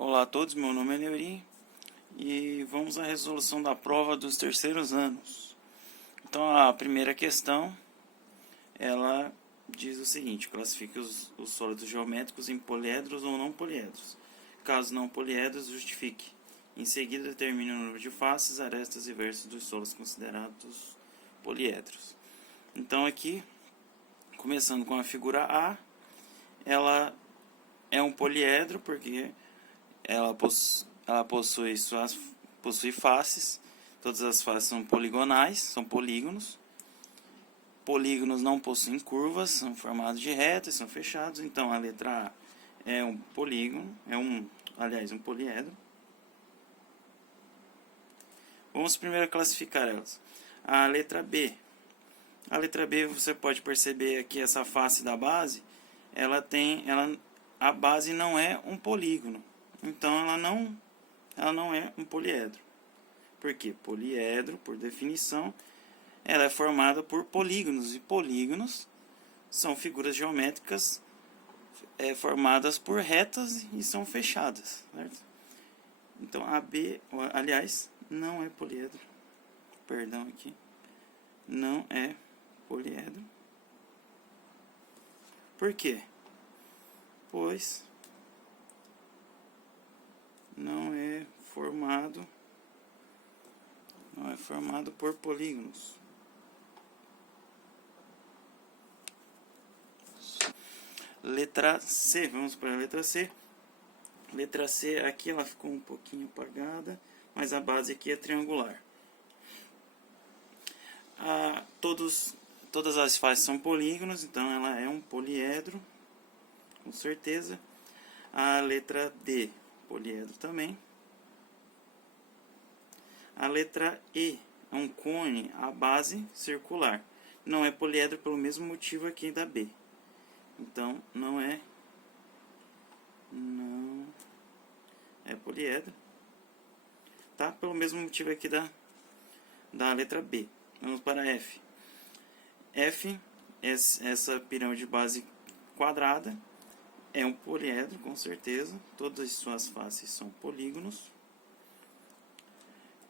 Olá a todos, meu nome é Neuri e vamos à resolução da prova dos terceiros anos. Então a primeira questão, ela diz o seguinte: classifique os sólidos geométricos em poliedros ou não poliedros. Caso não poliedros, justifique. Em seguida, determine o número de faces, arestas e vértices dos sólidos considerados poliedros. Então aqui, começando com a figura A, ela é um poliedro porque ela possui faces. Todas as faces são poligonais, são polígonos. Polígonos não possuem curvas, são formados de retas, são fechados. Então a letra A é um polígono, um poliedro. Vamos primeiro classificar elas. A letra B. A letra B, você pode perceber aqui essa face da base, a base não é um polígono. Então ela não é um poliedro. Por quê? Poliedro, por definição, ela é formada por polígonos, e polígonos são figuras geométricas formadas por retas e são fechadas, certo? Então a B, aliás, não é poliedro. Perdão aqui. Não é poliedro. Por quê? Pois não é formado por polígonos. Letra C, vamos para a letra C. Letra C, aqui ela ficou um pouquinho apagada, mas a base aqui é triangular. Todas as faces são polígonos, então ela é um poliedro, com certeza. A letra D, poliedro também. A letra E é um cone, a base circular. Não é poliedro pelo mesmo motivo aqui da B. Então não é poliedro, tá? Pelo mesmo motivo aqui da letra B. Vamos para F. F, essa pirâmide de base quadrada, é um poliedro, com certeza. Todas as suas faces são polígonos.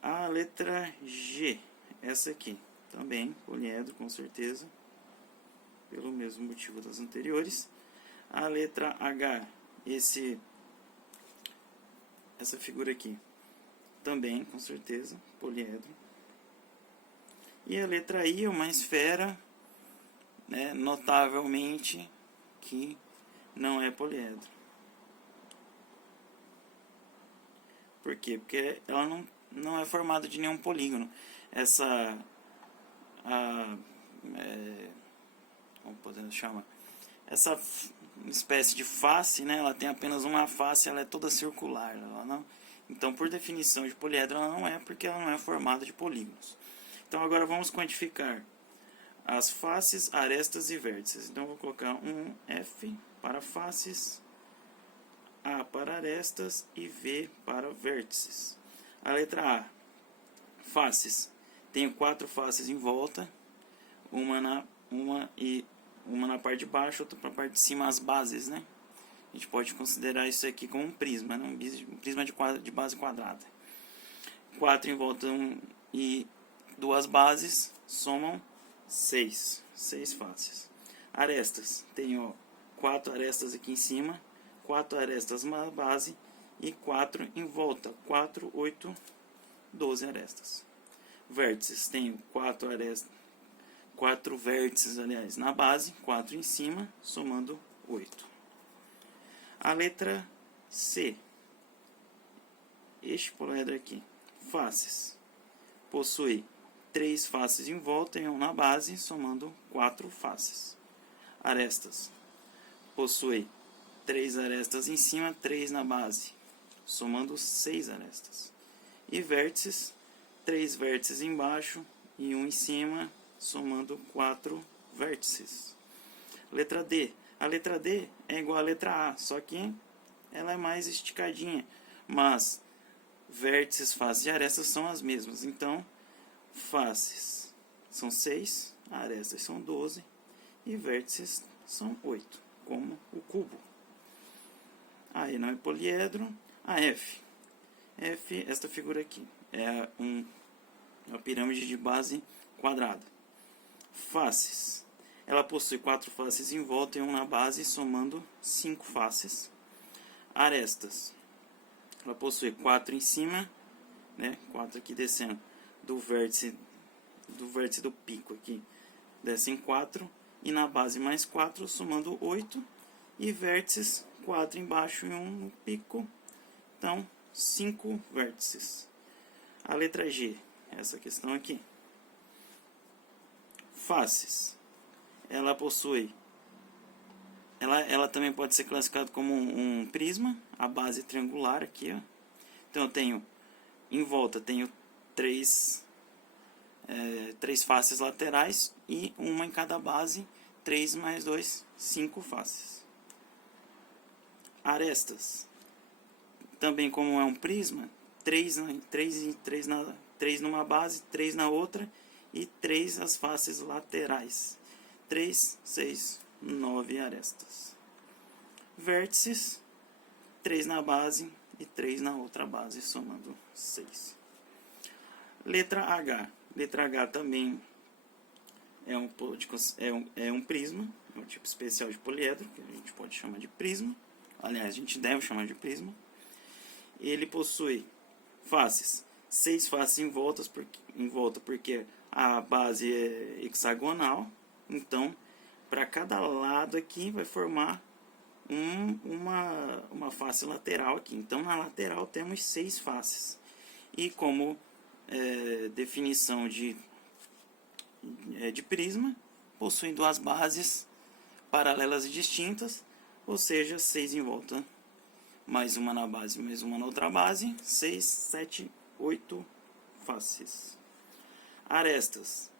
A letra G, essa aqui, também poliedro, com certeza, pelo mesmo motivo das anteriores. A letra H, essa figura aqui, também, com certeza, poliedro. E a letra I é uma esfera, né, notavelmente que não é poliedro. Por quê? Porque ela não é formada de nenhum polígono. Como podemos chamar? Essa espécie de face, né, ela tem apenas uma face, ela é toda circular. Então, por definição de poliedro, ela não é, porque ela não é formada de polígonos. Então, agora vamos quantificar as faces, arestas e vértices. Então, vou colocar um F para faces, A para arestas e V para vértices. A letra A, faces. Tenho 4 faces em volta, uma na parte de baixo, outra na parte de cima, as bases, né? A gente pode considerar isso aqui como um prisma, né? Um prisma de base quadrada. 4 em volta e 2 bases somam 6 faces. Arestas, tenho 4 arestas aqui em cima, 4 arestas na base e 4 em volta. 4, 8, 12 arestas. Vértices, tenho 4 vértices, aliás, na base, 4 em cima, somando 8. A letra C, este poliedro aqui, faces, possui 3 faces em volta e 1 na base, somando 4 faces. Arestas, possui 3 arestas em cima, 3 na base, somando 6 arestas. E vértices, 3 vértices embaixo e 1 em cima, somando 4 vértices. Letra D. A letra D é igual à letra A, só que ela é mais esticadinha. Mas vértices, faces e arestas são as mesmas. Então, faces são 6, arestas são 12 e vértices são 8, como o cubo. Aí não é poliedro. A F. F, esta figura aqui, é uma pirâmide de base quadrada. Faces. Ela possui 4 faces em volta e 1 na base, somando 5 faces. Arestas. Ela possui 4 em cima, né? 4 aqui descendo do vértice do pico aqui. Descem 4 e na base mais 4, somando 8. E vértices, 4 embaixo e 1 no pico. Então, 5 vértices. A letra G, essa questão aqui. Faces. Ela possui... Ela também pode ser classificada como um prisma. A base triangular aqui, ó. Então, eu tenho... Em volta, tenho 3 faces laterais e uma em cada base. 3 mais 2, 5 faces. Arestas. Também como é um prisma, 3 numa base, 3 na outra e 3 as faces laterais. 3, 6, 9 arestas. Vértices, 3 na base e 3 na outra base, somando 6. Letra H. Letra H também é um prisma, é um tipo especial de poliedro, que a gente pode chamar de prisma. Aliás, a gente deve chamar de prisma. Ele possui faces, 6 faces em volta porque a base é hexagonal. Então, para cada lado aqui vai formar uma face lateral aqui. Então, na lateral temos 6 faces. E como definição de prisma, possui 2 bases paralelas e distintas, ou seja, 6 em volta, mais uma na base, mais uma na outra base, 6, 7, 8 faces. Arestas.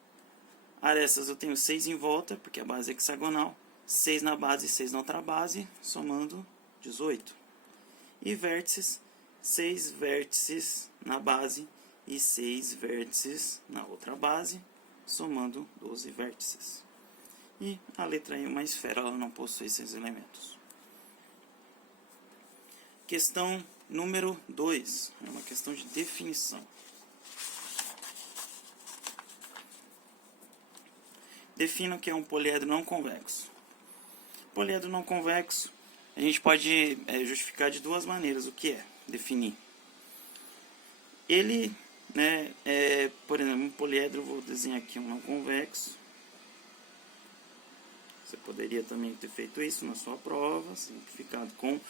Arestas eu tenho 6 em volta, porque a base é hexagonal, 6 na base e 6 na outra base, somando 18. E vértices, 6 vértices na base e 6 vértices na outra base, somando 12 vértices. E a letra E é uma esfera, ela não possui esses elementos. Questão número 2, é uma questão de definição. Defina o que é um poliedro não convexo. Poliedro não convexo, a gente pode justificar de 2 maneiras o que é, definir. Ele, por exemplo, um poliedro, vou desenhar aqui um não convexo. Você poderia também ter feito isso na sua prova, simplificado com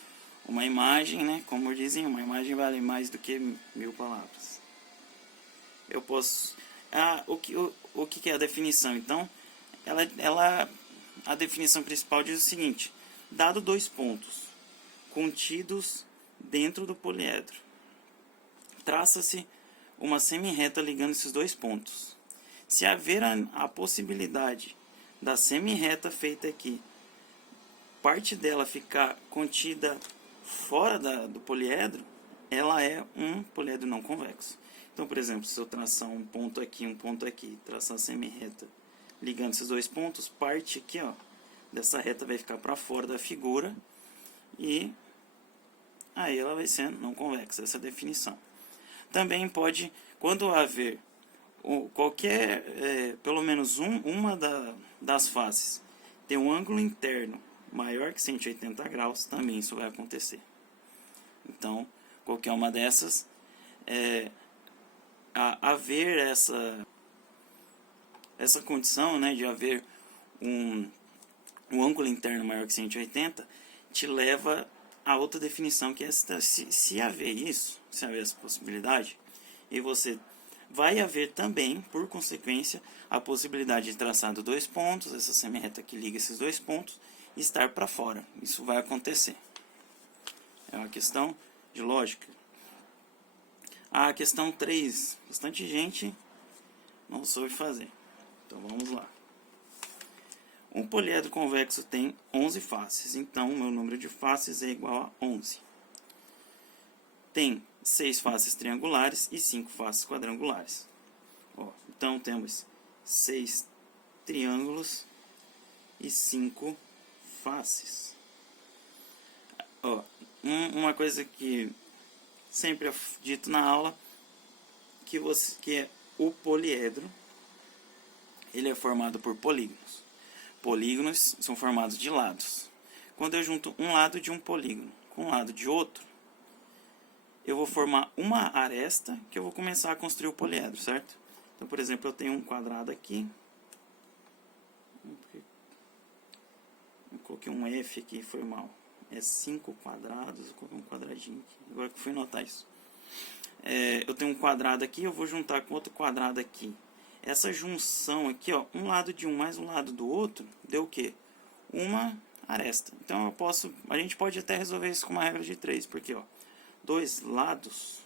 uma imagem, né? Como dizem, uma imagem vale mais do que 1000 palavras. Eu posso... o que é a definição? Então, a definição principal diz o seguinte: dado 2 pontos contidos dentro do poliedro, traça-se uma semi-reta ligando esses 2 pontos. Se haver a possibilidade da semi-reta feita aqui, parte dela ficar contida fora do poliedro, ela é um poliedro não convexo. Então, por exemplo, se eu traçar um ponto aqui, traçar a semi-reta ligando esses 2 pontos, parte aqui, ó, dessa reta vai ficar para fora da figura e aí ela vai ser não convexa, essa é a definição. Também pode, quando haver qualquer, pelo menos uma das faces ter um ângulo interno maior que 180 graus, também isso vai acontecer. Então, qualquer uma dessas, haver essa condição, né, de haver um ângulo interno maior que 180, te leva a outra definição, que é esta: se haver isso, se haver essa possibilidade, e você vai haver também, por consequência, a possibilidade de traçar 2 pontos, essa semi-reta que liga esses 2 pontos, e estar para fora. Isso vai acontecer. É uma questão de lógica. A questão 3, bastante gente não soube fazer. Então vamos lá. Um poliedro convexo tem 11 faces, então o meu número de faces é igual a 11. Tem 6 faces triangulares e 5 faces quadrangulares. Então temos 6 triângulos e 5 faces. Uma coisa que sempre é dito na aula que o poliedro ele é formado por polígonos. Polígonos são formados de lados. Quando eu junto um lado de um polígono com um lado de outro, eu vou formar uma aresta que eu vou começar a construir o poliedro, certo? Então, por exemplo, eu tenho um quadrado aqui. Eu coloquei um F aqui, foi mal. É 5 quadrados, eu coloquei um quadradinho aqui. Agora que eu fui notar isso. Eu tenho um quadrado aqui, eu vou juntar com outro quadrado aqui. Essa junção aqui, ó, um lado de um mais um lado do outro, deu o quê? Uma aresta. Então a gente pode até resolver isso com uma regra de 3, porque ó, 2 lados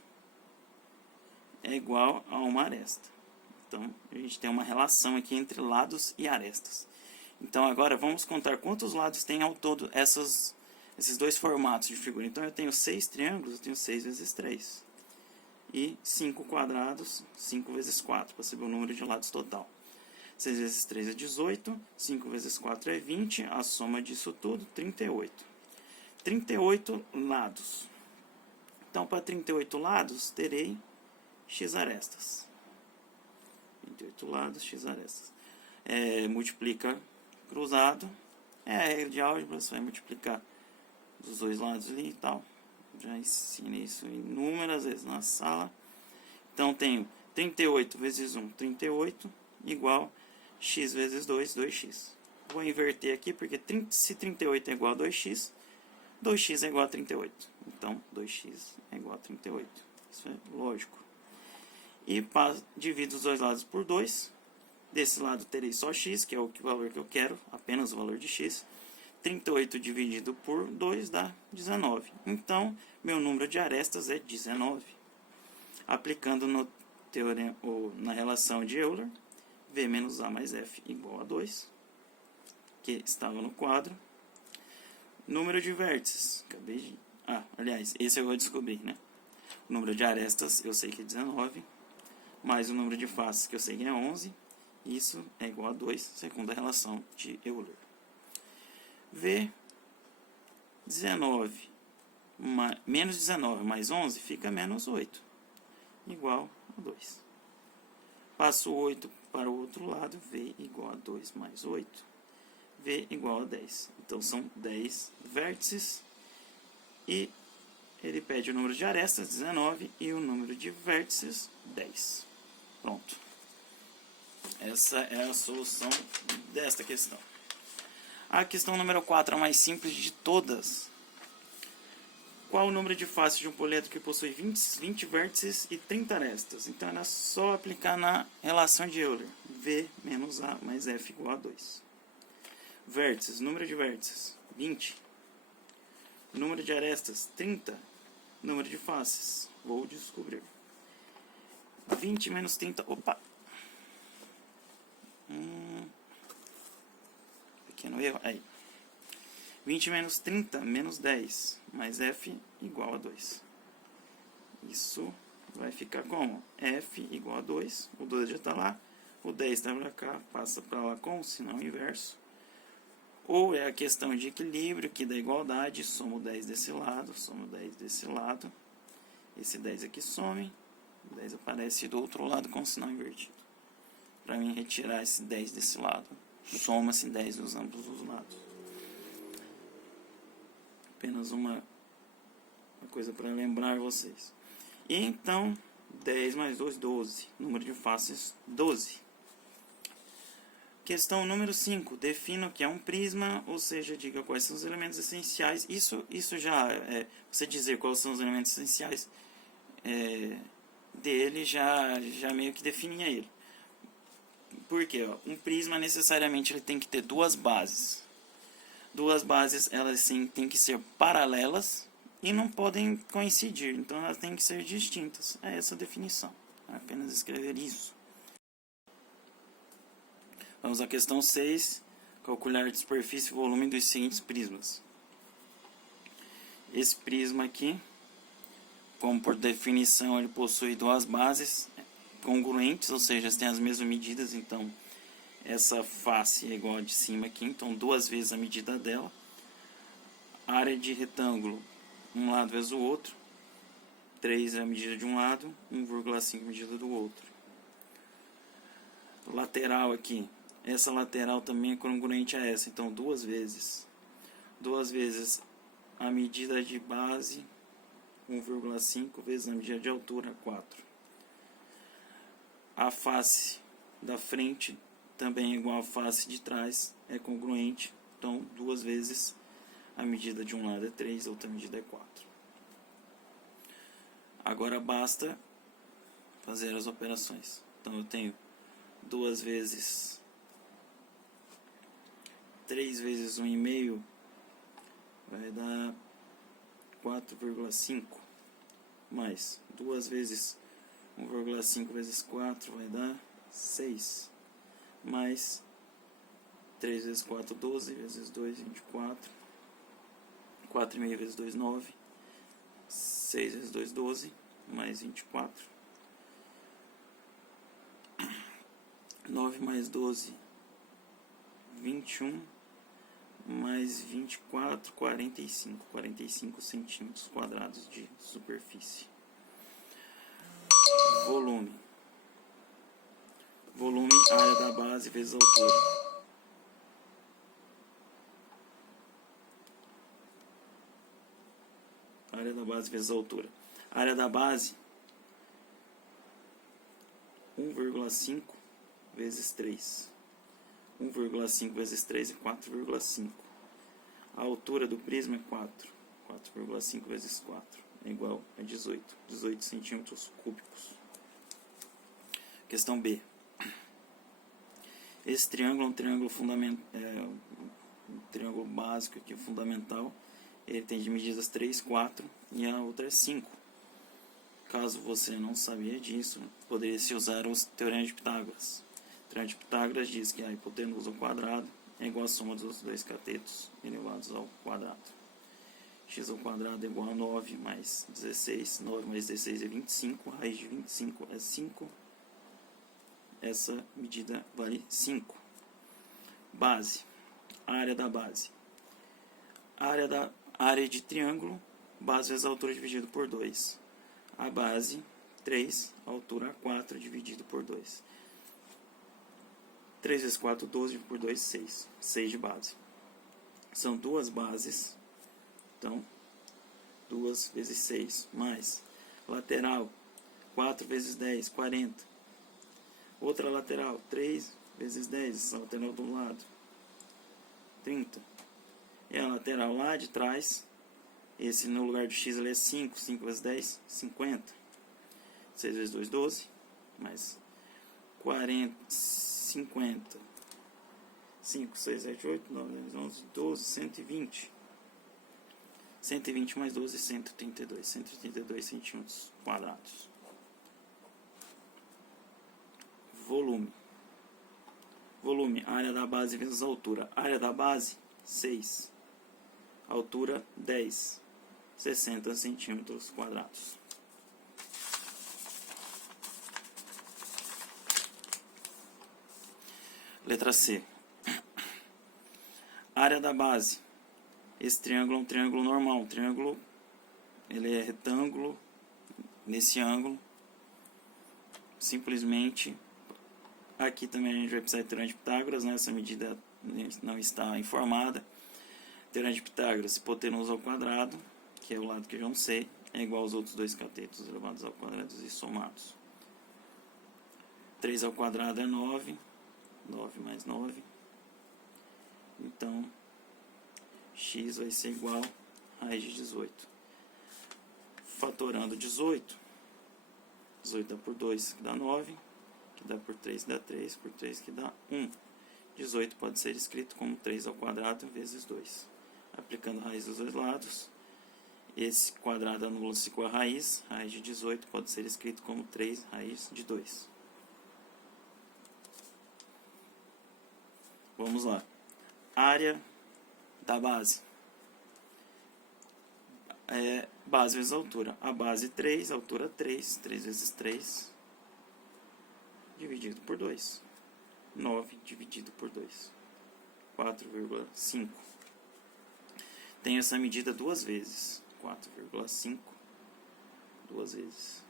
é igual a uma aresta. Então a gente tem uma relação aqui entre lados e arestas. Então agora vamos contar quantos lados tem ao todo esses dois formatos de figura. Então eu tenho 6 triângulos, eu tenho 6 vezes 3. E 5 quadrados, 5 vezes 4, para saber o número de lados total. 6 vezes 3 é 18, 5 vezes 4 é 20, a soma disso tudo, 38. 38 lados. Então, para 38 lados, terei x arestas. 38 lados, x arestas. Multiplica cruzado. A regra de álgebra, você vai multiplicar dos dois lados ali e tal. Já ensinei isso inúmeras vezes na sala. Então, tenho 38 vezes 1, 38, igual x vezes 2, 2x. Vou inverter aqui, porque se 38 é igual a 2x, 2x é igual a 38. Então, 2x é igual a 38. Isso é lógico. E divido os dois lados por 2. Desse lado terei só x, que é o valor que eu quero, apenas o valor de x. 38 dividido por 2 dá 19. Então, meu número de arestas é 19. Aplicando no teorema, ou na relação de Euler, V menos A mais F igual a 2, que estava no quadro. Número de vértices. Aliás, esse eu vou descobrir, né? O número de arestas eu sei que é 19, mais o número de faces que eu sei que é 11. Isso é igual a 2, segundo a relação de Euler. V 19 menos 19 mais 11 fica menos 8, igual a 2. Passo 8 para o outro lado, V igual a 2 mais 8, V igual a 10. Então são 10 vértices e ele pede o número de arestas, 19, e o número de vértices, 10. Pronto. Essa é a solução desta questão. A questão número 4 é a mais simples de todas. Qual o número de faces de um poliedro que possui 20 vértices e 30 arestas? Então era só aplicar na relação de Euler. V menos A mais F igual a 2. Vértices, número de vértices, 20. Número de arestas, 30. Número de faces, vou descobrir. 20 menos 30, opa! Pequeno erro, aí. 20 menos 30 menos 10, mais F igual a 2. Isso vai ficar como? F igual a 2, o 2 já está lá, o 10 está para cá, passa para lá com o sinal inverso. Ou é a questão de equilíbrio, que da igualdade, somo 10 desse lado, somo 10 desse lado. Esse 10 aqui some, o 10 aparece do outro lado com o sinal invertido. Para mim retirar esse 10 desse lado, soma-se 10 dos ambos os lados. Apenas uma coisa para lembrar vocês. E então, 10 mais 2, 12. Número de faces, 12. Questão número 5. Defina o que é um prisma, ou seja, diga quais são os elementos essenciais. Isso já você dizer quais são os elementos essenciais dele já meio que definia ele. Por quê? Um prisma necessariamente ele tem que ter duas bases. Duas bases, elas sim têm que ser paralelas e não podem coincidir. Então elas têm que ser distintas. É essa a definição. É apenas escrever isso. Vamos à questão 6. Calcular a superfície e volume dos seguintes prismas. Esse prisma aqui, como por definição ele possui duas bases congruentes, ou seja, tem as mesmas medidas, então essa face é igual a de cima aqui, então duas vezes a medida dela. A área de retângulo, um lado vezes o outro. 3 é a medida de um lado, 1,5 a medida do outro. Lateral aqui. Essa lateral também é congruente a essa, então 2 vezes. 2 vezes a medida de base, 1,5 vezes a medida de altura, 4. A face da frente também é igual à face de trás, é congruente, então 2 vezes a medida de um lado é 3, a outra medida é 4. Agora basta fazer as operações. Então eu tenho 2 vezes 3 vezes 1,5 vai dar 4,5, mais 2 vezes 1,5 vezes 4 vai dar 6, mais 3 vezes 4, 12, vezes 2, 24, 4,5 vezes 2, 9, 6 vezes 2, 12, mais 24, 9 mais 12, 21, mais 24, 45 centímetros quadrados de superfície. Volume. Volume, área da base vezes altura. Área da base vezes altura. Área da base, 1,5 vezes 3. 1,5 vezes 3 é 4,5. A altura do prisma é 4. 4,5 vezes 4 é igual a 18. 18 centímetros cúbicos. Questão B. Esse triângulo é um triângulo fundamental, um triângulo básico aqui, fundamental. Ele tem de medidas 3, 4 e a outra é 5. Caso você não sabia disso, poderia se usar o teorema de Pitágoras. O teorema de Pitágoras diz que a hipotenusa ao quadrado é igual à soma dos dois catetos elevados ao quadrado. X ao quadrado é igual a 9 mais 16. 9 mais 16 é 25. A raiz de 25 é 5. Essa medida vale 5. Base. Área da base. Área de triângulo. Base vezes a altura dividido por 2. A base, 3. A altura, 4 dividido por 2. 3 vezes 4, 12 por 2, 6. 6 de base. São duas bases. Então, 2 vezes 6. Mais lateral, 4 vezes 10, 40. Outra lateral, 3 vezes 10. A lateral do lado, 30. E a lateral lá de trás, esse no lugar do x ele é 5. 5 vezes 10, 50. 6 vezes 2, 12. Mais 40, 50. 5, 6, 7, 8, 9, 10, 11, 12, 120. 120 mais 12, 132. 132 centímetros quadrados. Volume. Volume, área da base vezes a altura. Área da base, 6. Altura, 10. 60 centímetros quadrados. Letra C. Área da base. Esse triângulo é um triângulo normal. Um triângulo, ele é retângulo nesse ângulo. Simplesmente, aqui também a gente vai precisar de teorema de Pitágoras, né? Essa medida não está informada. Teorema de Pitágoras, hipotenusa ao quadrado, que é o lado que eu não sei, é igual aos outros dois catetos elevados ao quadrado e somados. 3 ao quadrado é 9. 9 mais 9. Então, x vai ser igual a raiz de 18. Fatorando 18. 18 dá por 2, que dá 9. Que dá por 3, que dá 3. Por 3, que dá 1. 18 pode ser escrito como 3 ao quadrado vezes 2. Aplicando a raiz dos dois lados, esse quadrado anula-se com a raiz. A raiz de 18 pode ser escrito como 3 raiz de 2. Vamos lá. Área da base. Base vezes altura. A base 3, a altura 3. 3 vezes 3 dividido por 2. 9 dividido por 2. 4,5. Tenho essa medida duas vezes. 4,5 2 vezes.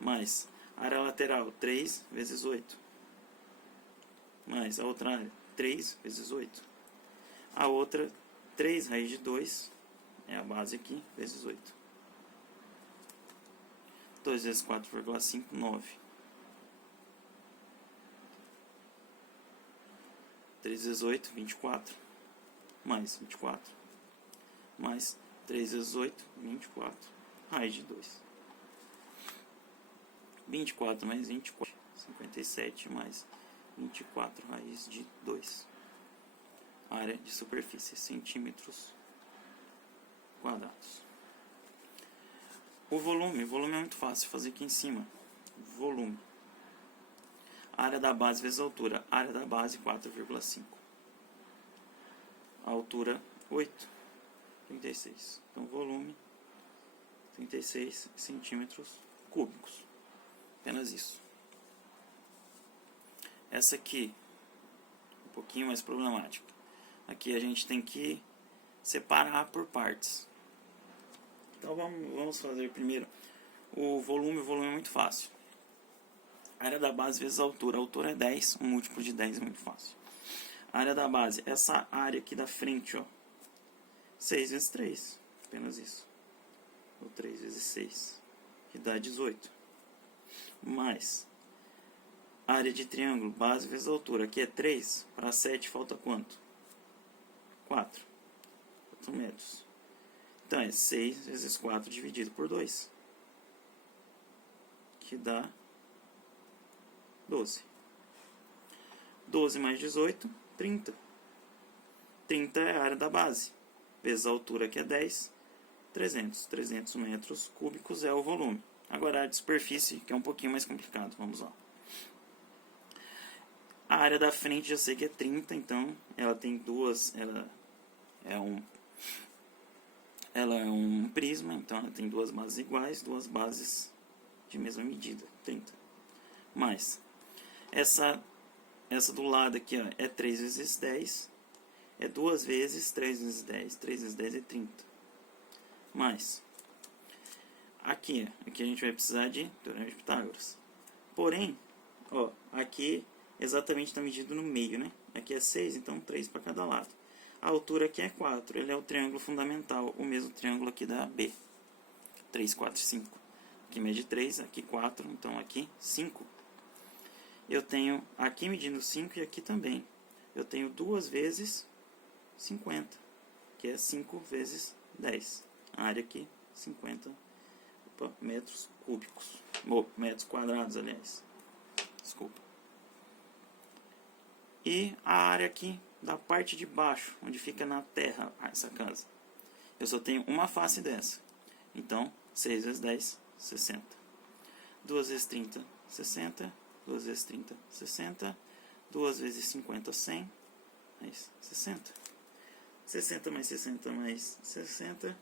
Mais área lateral, 3 vezes 8. Mais a outra área, 3 vezes 8. A outra, 3 raiz de 2, é a base aqui, vezes 8. 2 vezes 4,5, 9. 3 vezes 8, 24. Mais 24. Mais 3 vezes 8, 24. Raiz de 2. 24 mais 24, 57 mais 24 raiz de 2. Área de superfície, centímetros quadrados. O volume é muito fácil fazer aqui em cima. Volume. Área da base vezes a altura. Área da base 4,5. A altura 8. 36. Então volume 36 centímetros cúbicos. Apenas isso. Essa aqui, um pouquinho mais problemática. Aqui a gente tem que separar por partes. Então vamos fazer primeiro o volume. O volume é muito fácil. Área da base vezes a altura. A altura é 10, um múltiplo de 10 é muito fácil. Área da base, essa área aqui da frente, ó, 6 vezes 3, apenas isso. Ou 3 vezes 6, que dá 18. Mais área de triângulo, base vezes altura, aqui é 3, para 7 falta quanto? 4. 4 metros. Então é 6 vezes 4 dividido por 2, que dá 12. 12 mais 18, 30. 30 é a área da base, vezes a altura, que é 10, 300. 300 metros cúbicos é o volume. Agora a área de superfície, que é um pouquinho mais complicado. Vamos lá. A área da frente já sei que é 30, então ela tem duas... Ela é um prisma, então ela tem duas bases iguais, duas bases de mesma medida, 30. Mais essa do lado aqui, ó, é 3 vezes 10, é 2 vezes 3 vezes 10, 3 vezes 10 é 30. Mais aqui a gente vai precisar de Teorema de Pitágoras. Porém, ó, aqui exatamente está medido no meio, né? Aqui é 6, então 3 para cada lado. A altura aqui é 4, ele é o triângulo fundamental, o mesmo triângulo aqui da B. 3, 4, 5. Aqui mede 3, aqui 4, então aqui 5. Eu tenho aqui medindo 5 e aqui também. Eu tenho 2 vezes 50, que é 5 vezes 10. A área aqui, 50 metros cúbicos. Ou metros quadrados, aliás. Desculpa. E a área aqui da parte de baixo, onde fica na terra essa casa. Eu só tenho uma face dessa. Então, 6 vezes 10, 60. 2 vezes 30, 60. 2 vezes 30, 60. 2 vezes 50, 100. Mais 60. 60 mais 60 mais 60.